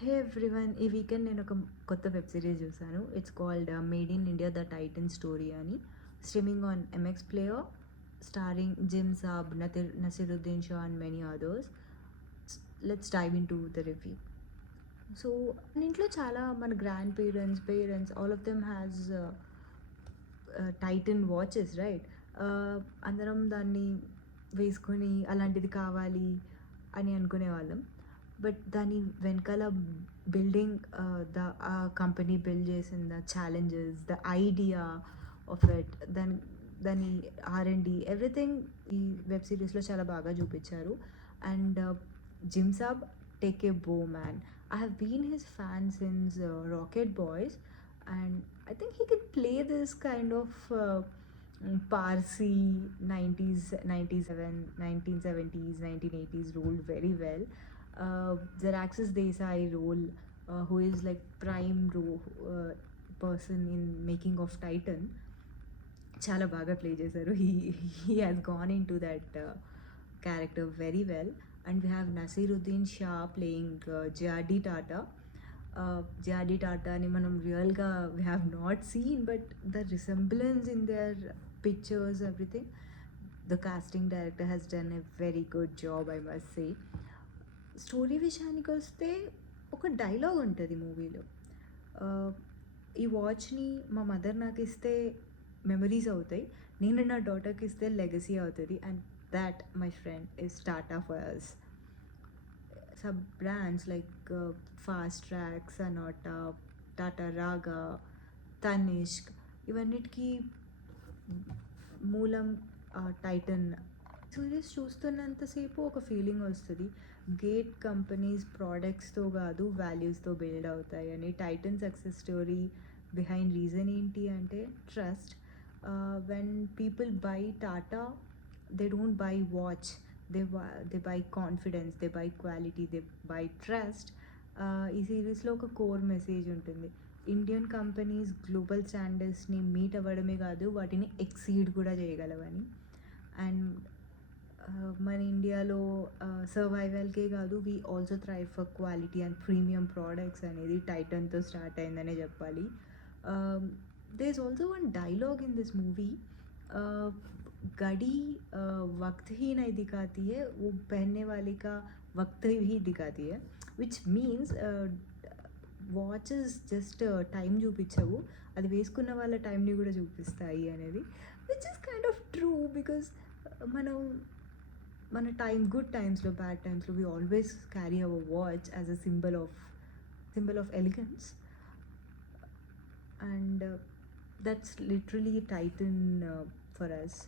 హే ఎవ్రీవన్, ఈ వీకెండ్ నేను ఒక కొత్త వెబ్ సిరీస్ చూసాను. It's called made in India the Titan story అని. Streaming on MX player, starring Jim Sarbh, Naseeruddin Shah and many others. Let's dive into the review. So మన ఇంట్లో చాలా మన grand parents all of them has Titan watches, right? అందరం దాన్ని వేసుకొని అలాంటిది కావాలి అని అనుకునేవాళ్ళం. బట్ దాని వెనకాల బిల్డింగ్, ద కంపెనీ బిల్డ్ చేసిన challenges, the idea of it, దాని R&D ఎవ్రీథింగ్ ఈ వెబ్ సిరీస్లో చాలా బాగా చూపించారు. And gym Saab, take a బో man. I have been his fan since Rocket Boys, and I think he could play this kind of Parsi 1970s, 1980s role very well. Zeraxis Desai role, who is like prime person in making of Titan, చాలా బాగా ప్లే చేశారు. He has gone into that character very well. And we have Nasiruddin Shah playing J.R.D. Tata. J.R.D. Tata ni మనం రియల్గా we have not seen, but the resemblance in their pictures, everything, the casting director has done a very good job, I must say. Story విషయానికి వస్తే ఒక డైలాగ్ ఉంటుంది మూవీలో. ఈ వాచ్ని మా మదర్ నాకు ఇస్తే మెమరీస్ అవుతాయి, నేను నా డాటర్కి ఇస్తే లెగసీ అవుతుంది. And that my friend is Tata for us. Sub brands like Fastrack, Sonata, Tata Raga, Tanishq, ఇవన్నిటికీ మూలం టైటన్. సిరీస్ చూస్తున్నంతసేపు ఒక ఫీలింగ్ వస్తుంది, గేట్ కంపెనీస్ ప్రోడక్ట్స్తో కాదు వాల్యూస్తో బిల్డ్ అవుతాయి అని. Titan success story behind reason ఏంటి అంటే trust. When people by Tata, they don't by watch, they by confidence, they by quality, they by trust. ఈ సిరీస్లో ఒక కోర్ మెసేజ్ ఉంటుంది, ఇండియన్ కంపెనీస్ గ్లోబల్ స్టాండర్డ్స్ని మీట్ అవ్వడమే కాదు వాటిని ఎక్సీడ్ కూడా చేయగలవని. అండ్ మన ఇండియాలో సర్వైవల్కే కాదు, we also thrive for quality and premium products అనేది టైటన్తో స్టార్ట్ అయిందనే చెప్పాలి. There is also one dialogue in this movie, घड़ी वक्त ही नहीं दिखाती है, वो पहनने वाले का वक्त ही दिखाती है, which means watches just time చూపించవు, అది వేసుకున్న వాళ్ళ టైంని కూడా చూపిస్తాయి అనేది. Which is kind of true, because మనం మన గుడ్ టైమ్స్లో, బ్యాడ్ టైమ్స్లో we always carry our watch as a symbol of elegance. And that's literally Titan for us.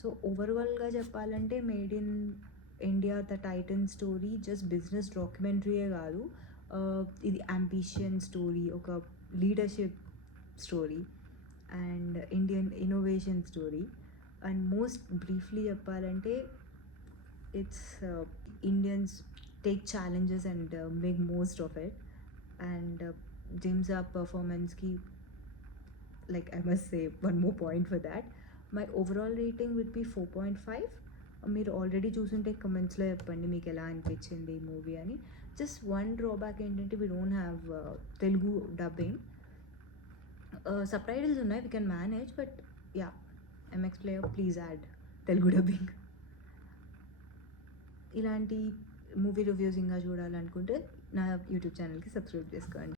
So ఓవరాల్గా చెప్పాలంటే made in India the Titan story just business డాక్యుమెంటరీయే కాదు, ఇది ambition story, ఒక leadership story, and Indian innovation story. And most briefly చెప్పాలంటే it's Indians take challenges and make most of it. And Jim's ఆప్ పర్ఫార్మెన్స్కి, like I must say one more point for that. My overall rating would be 4.5. మీరు ఆల్రెడీ చూసుంటే కమెంట్స్లో చెప్పండి మీకు ఎలా అనిపించింది ఈ మూవీ అని. జస్ట్ వన్ డ్రాబ్యాక్ ఏంటంటే we don't have Telugu dubbing. Subtitles ఉన్నాయి, we can manage, but ya, MX player please add Telugu dubbing. ఇలాంటి మూవీ రివ్యూస్ ఇంకా చూడాలనుకుంటే నా యూట్యూబ్ ఛానల్కి సబ్స్క్రైబ్ చేసుకోండి.